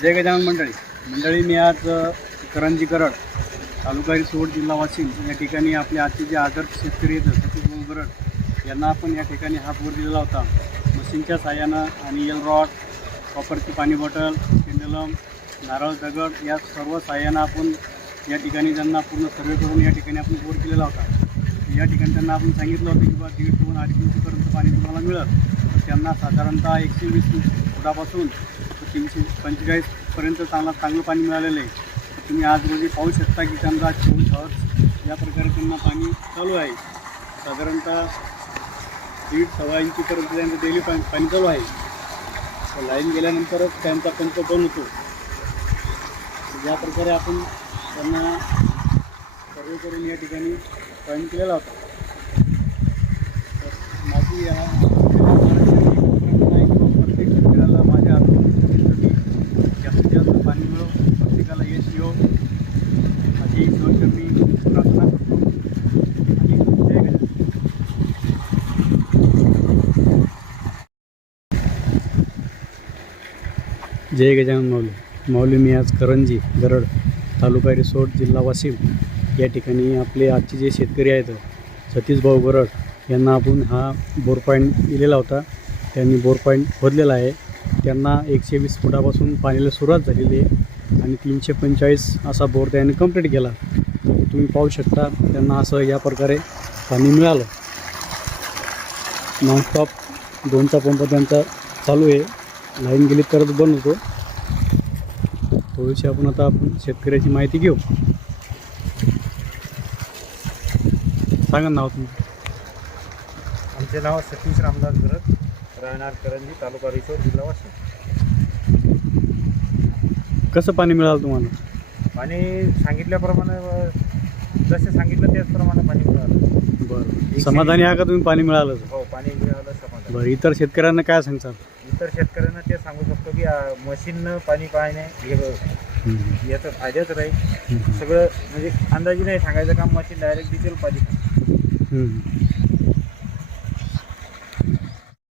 जय गजानन मंडळी. मंडळी मी आज करंजी करड तालुका रिसोड जिल्हा वाशिम या ठिकाणी आपले आजचे जे आदर्श शेतकरी आहेत सतीश गरड यांना आपण या ठिकाणी हा बोर दिलेला होता. मशीनच्या साह्यानं आणि एल रॉड कॉपरची पाणी बॉटल पेंडलम नारळ दगड या सर्व साह्यानं आपण या ठिकाणी त्यांना पूर्ण सर्वे करून या ठिकाणी आपण बोर केलेला होता. या ठिकाणी त्यांना आपण सांगितलं होतं की बा दीड दोन अडीच इंचपर्यंत पाणी तुम्हाला मिळत त्यांना साधारणतः एकशे वीस फुटापासून तीनशे पंचेचाळीसपर्यंत चांगला चांगलं पाणी मिळालेलं आहे. तुम्ही आज रोजी पाहू शकता की त्यांना चोवीस हॉर्स या प्रकारे त्यांना पाणी चालू आहे. साधारणतः दीड सव्वा इंचीपर्यंत त्यांचं डेली पाणी पाणी चालू आहे. तर लाईन गेल्यानंतरच त्यांचा पंप बंद होतो. तर प्रकारे आपण त्यांना सर्व करून या ठिकाणी जॉईन केलेला होता. तर माझी या माझी ईश्वर मी प्रार्थना करतो आणि जय गजानन. जय गजानन माऊली माऊली मी आज करंजी गरड तालुका रिसोड जिल्हा वाशिम या ठिकाणी आपले आजचे जे शेतकरी आहेत सतीश भाऊ गरड यांना आपण हा बोर पॉईंट दिलेला होता. त्यांनी बोर पॉईंट खोदलेला आहे. त्यांना एकशे वीस फुटापासून पाण्याला सुरुवात झालेली आहे. आणि तीनशे पंचेचाळीस असा बोर त्याने कंप्लीट केला. तुम्ही पाहू शकता त्यांना असं या प्रकारे पाणी मिळालं. नॉनस्टॉप दोनचा पंप त्यांचा चालू आहे. लाईन गेली तरच बंद होतो. थोडीशी आपण आता आपण शेतकऱ्याची माहिती घेऊ. सांगा नाव तुमचं. आमचे नाव सतीश रामदास गरज राहणार करंजी तालुका रिसोड जिल्हा वाशिम. कसं पाणी मिळालं तुम्हाला? पाणी सांगितल्याप्रमाणे जसे सांगितलं त्याचप्रमाणे पाणी मिळालं. बरं. समाधानी आहे का तुम्ही? पाणी मिळालं तर? हो पाणी मिळालं समाधान. बरं इतर शेतकऱ्यांना काय सांगतात इतर शेतकऱ्यांना ते सांगू शकतो की आ, मशीननं पाणी पाहणे हे याचा फायद्याच राहील. सगळं म्हणजे अंदाजी नाही सांगायचं काम मशीन डायरेक्ट डिझेल पाणी.